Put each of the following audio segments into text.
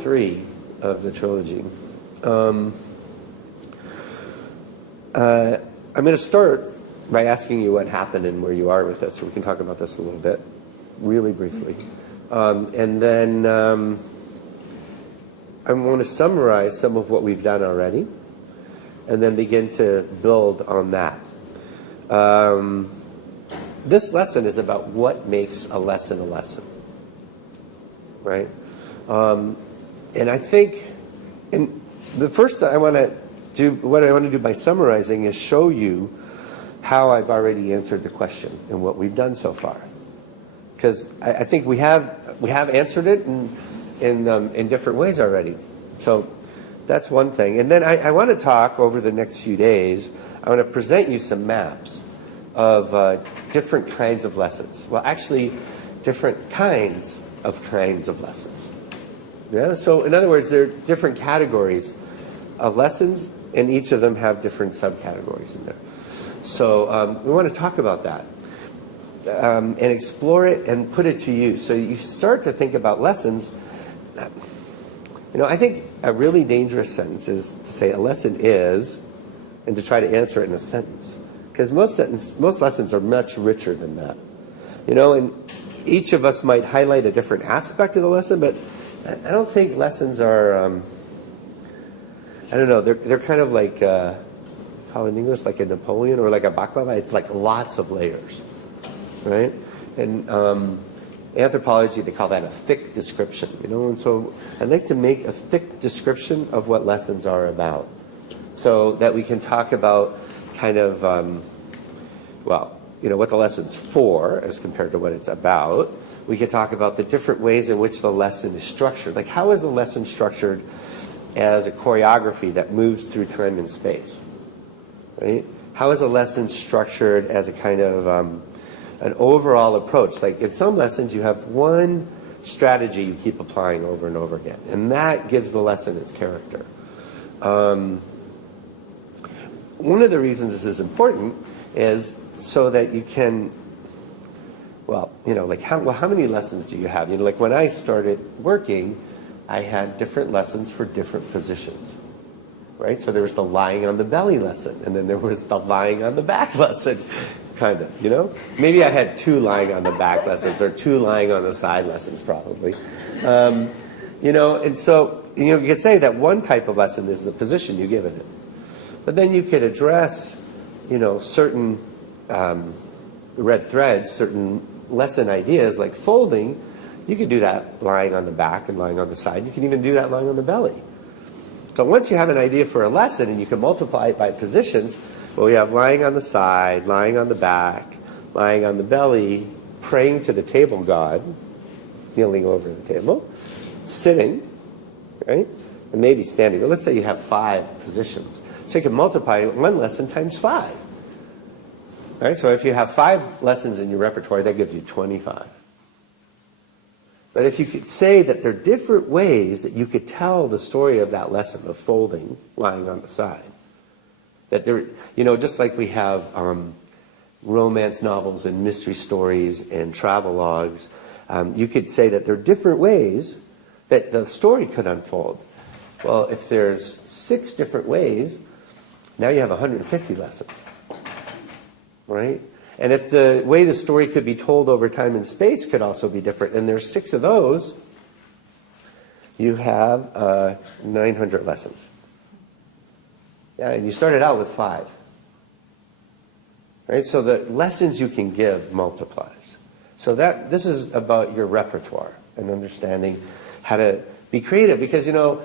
3 of the trilogy. I'm going to start by asking you what happened and where you are with this. So we can talk about this a little bit, really briefly. And then I want to summarize some of what we've done already, and then begin to build on that. This lesson is about what makes a lesson, right? And I think, and the first I want to do, what I want to do by summarizing is show you how I've already answered the question and what we've done so far. Because I think we have answered it in different ways already. So that's one thing. And then I want to talk over the next few days, I want to present you some maps of different kinds of lessons. Well, actually, different kinds of lessons. Yeah. So in other words, there are different categories of lessons, and each of them have different subcategories in there. So we want to talk about that and explore it and put it to use. So you start to think about lessons. You know, I think a really dangerous sentence is to say a lesson is, and to try to answer it in a sentence. Because most lessons are much richer than that. You know, and each of us might highlight a different aspect of the lesson, but I don't think lessons are, I don't know, they're kind of like, call in English, like a Napoleon or like a baklava. It's like lots of layers, right? And anthropology, they call that a thick description, you know? And so I'd like to make a thick description of what lessons are about so that we can talk about kind of, well, you know, what the lesson's for as compared to what it's about. We could talk about the different ways in which the lesson is structured. Like, how is the lesson structured as a choreography that moves through time and space? Right? How is a lesson structured as a kind of an overall approach? Like in some lessons you have one strategy you keep applying over and over again, and that gives the lesson its character. One of the reasons this is important is so that you can, well, you know, like how many lessons do you have? You know, like when I started working, I had different lessons for different positions. Right? So there was the lying on the belly lesson, and then there was the lying on the back lesson, kind of, you know? Maybe I had 2 lying on the back lessons, or 2 lying on the side lessons, probably. You know, and so, you know, you could say that one type of lesson is the position you give it. But then you could address, you know, certain red threads, certain lesson ideas, like folding. You could do that lying on the back and lying on the side. You can even do that lying on the belly. So once you have an idea for a lesson and you can multiply it by positions, well, we have lying on the side, lying on the back, lying on the belly, praying to the table god, kneeling over the table, sitting, right? And maybe standing. Well, let's say you have 5 positions. So you can multiply one lesson times 5. Right? So if you have 5 lessons in your repertoire, that gives you 25. But if you could say that there are different ways that you could tell the story of that lesson of folding, lying on the side, that there, you know, just like we have romance novels and mystery stories and travelogues, you could say that there are different ways that the story could unfold. Well, if there's 6 different ways, now you have 150 lessons, right? And if the way the story could be told over time and space could also be different, and there's 6 of those, you have 900 lessons. Yeah, and you started out with 5. Right? So the lessons you can give multiplies. So this is about your repertoire and understanding how to be creative, because, you know,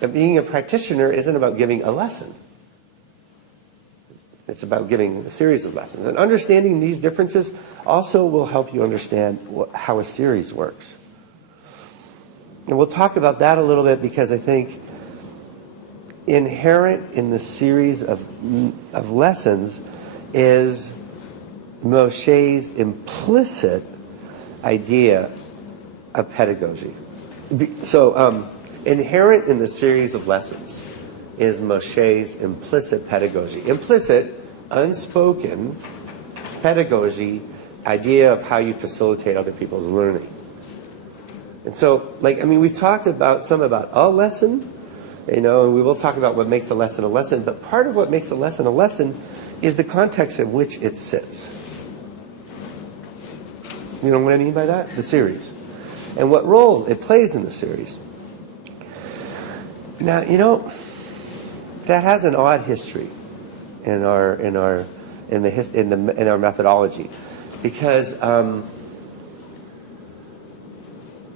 being a practitioner isn't about giving a lesson. It's about giving a series of lessons. And understanding these differences also will help you understand how a series works. And we'll talk about that a little bit, because I think inherent in the series of lessons is Moshe's implicit idea of pedagogy. So inherent in the series of lessons is Moshe's implicit pedagogy. Implicit, unspoken pedagogy, idea of how you facilitate other people's learning. And so, like, I mean, we've talked about some about a lesson, you know, and we will talk about what makes a lesson, but part of what makes a lesson is the context in which it sits. You know what I mean by that? The series. And what role it plays in the series. Now, you know, that has an odd history in our methodology, because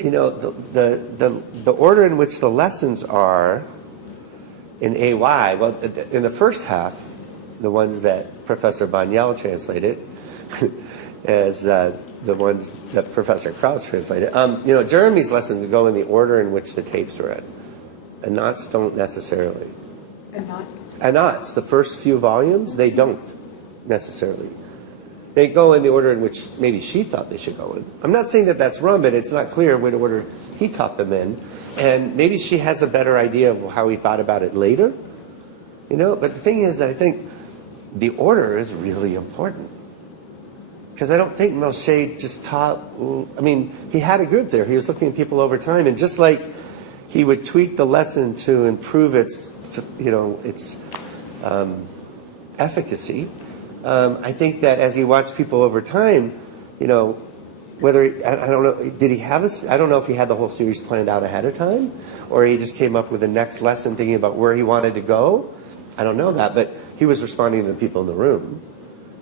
you know, the order in which the lessons are in AY, well, in the first half, the ones that Professor Banyel translated, as the ones that Professor Krauss translated, you know, Jeremy's lessons go in the order in which the tapes are in. And Knott's don't necessarily. And Knott's, the first few volumes, they don't necessarily. They go in the order in which maybe she thought they should go in. I'm not saying that that's wrong, but it's not clear what order he taught them in. And maybe she has a better idea of how he thought about it later. You know, but the thing is that I think the order is really important. Because I don't think Moshe just taught, I mean, he had a group there. He was looking at people over time. And just like he would tweak the lesson to improve its, you know, its efficacy, I think that as he watched people over time, you know, whether, I don't know, did he have I don't know if he had the whole series planned out ahead of time, or he just came up with the next lesson thinking about where he wanted to go. I don't know that, but he was responding to the people in the room.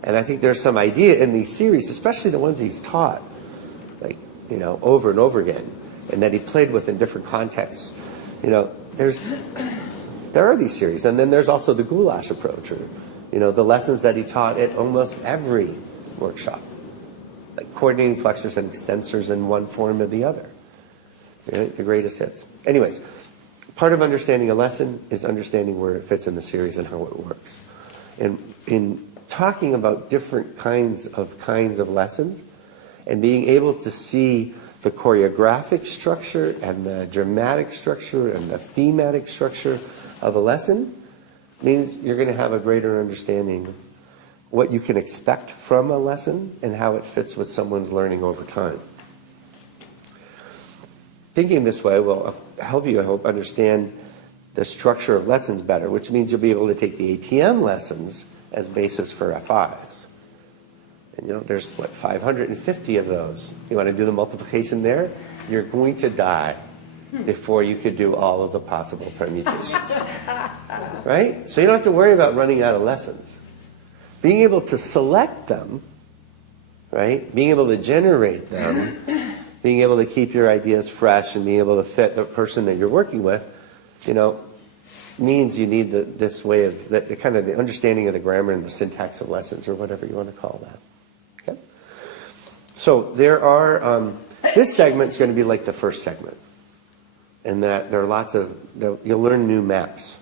And I think there's some idea in these series, especially the ones he's taught, like, you know, over and over again, and that he played with in different contexts. You know, there are these series. And then there's also the goulash approach, or, you know, the lessons that he taught at almost every workshop, like coordinating flexors and extensors in one form or the other. Right? The greatest hits. Anyways, part of understanding a lesson is understanding where it fits in the series and how it works. And in talking about different kinds of lessons and being able to see the choreographic structure and the dramatic structure and the thematic structure of a lesson means you're going to have a greater understanding of what you can expect from a lesson and how it fits with someone's learning over time. Thinking this way will help you, I hope, understand the structure of lessons better, which means you'll be able to take the ATM lessons as basis for FIs. And you know, there's what, 550 of those. You want to do the multiplication there? You're going to die before you could do all of the possible permutations. Right? So you don't have to worry about running out of lessons. Being able to select them, right? Being able to generate them, being able to keep your ideas fresh and being able to fit the person that you're working with, you know, means you need this way of, the kind of the understanding of the grammar and the syntax of lessons, or whatever you want to call that. Okay? So there are, this segment's going to be like the first segment. And that there are lots of, you'll learn new maps.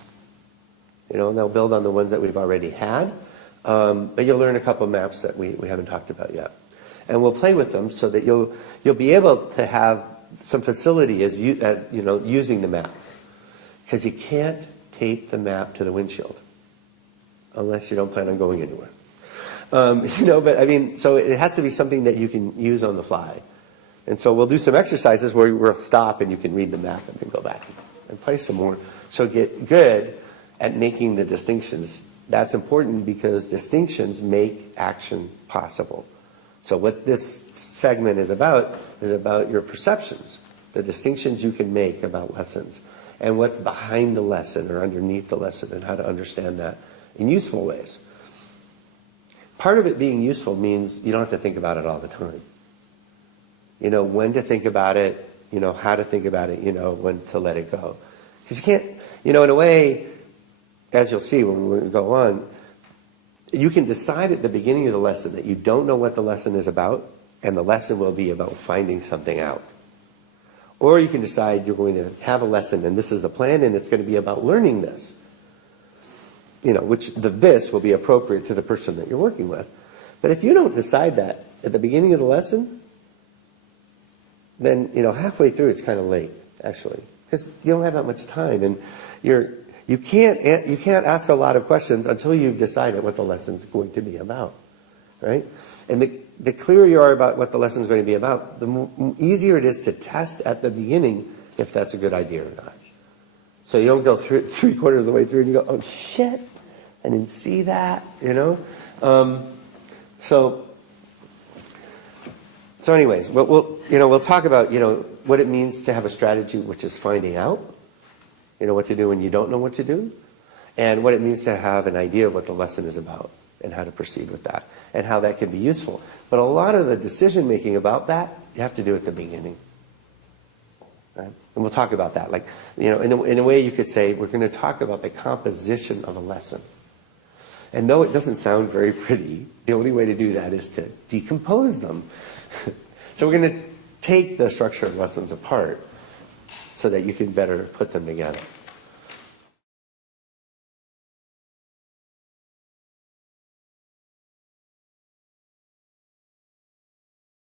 You know, and they'll build on the ones that we've already had. But you'll learn a couple of maps that we haven't talked about yet. And we'll play with them so that you'll be able to have some facility as you know, using the map. Because you can't tape the map to the windshield unless you don't plan on going anywhere. You know, but I mean, so it has to be something that you can use on the fly. And so we'll do some exercises where we'll stop and you can read the map and then go back and play some more. So get good at making the distinctions. That's important because distinctions make action possible. So what this segment is about your perceptions, the distinctions you can make about lessons, and what's behind the lesson or underneath the lesson, and how to understand that in useful ways. Part of it being useful means you don't have to think about it all the time. You know when to think about it, you know how to think about it, you know when to let it go. Because you can't, you know, in a way, as you'll see when we go on, you can decide at the beginning of the lesson that you don't know what the lesson is about, and the lesson will be about finding something out. Or you can decide you're going to have a lesson, and this is the plan, and it's going to be about learning this. You know, which this will be appropriate to the person that you're working with. But if you don't decide that at the beginning of the lesson, then, you know, halfway through it's kind of late, actually, because you don't have that much time, and you can't ask a lot of questions until you've decided what the lesson's going to be about. right? And the clearer you are about what the lesson is going to be about, the easier it is to test at the beginning if that's a good idea or not. So you don't go through three-quarters of the way through and you go, oh shit, I didn't see that, you know? So anyways, we'll talk about, what it means to have a strategy, which is finding out, what to do when you don't know what to do, and what it means to have an idea of what the lesson is about and how to proceed with that, and how that can be useful. But a lot of the decision-making about that, you have to do at the beginning. Right? And we'll talk about that. Like, in a way you could say, we're going to talk about the composition of a lesson. And though it doesn't sound very pretty, the only way to do that is to decompose them. So we're going to take the structure of lessons apart so that you can better put them together.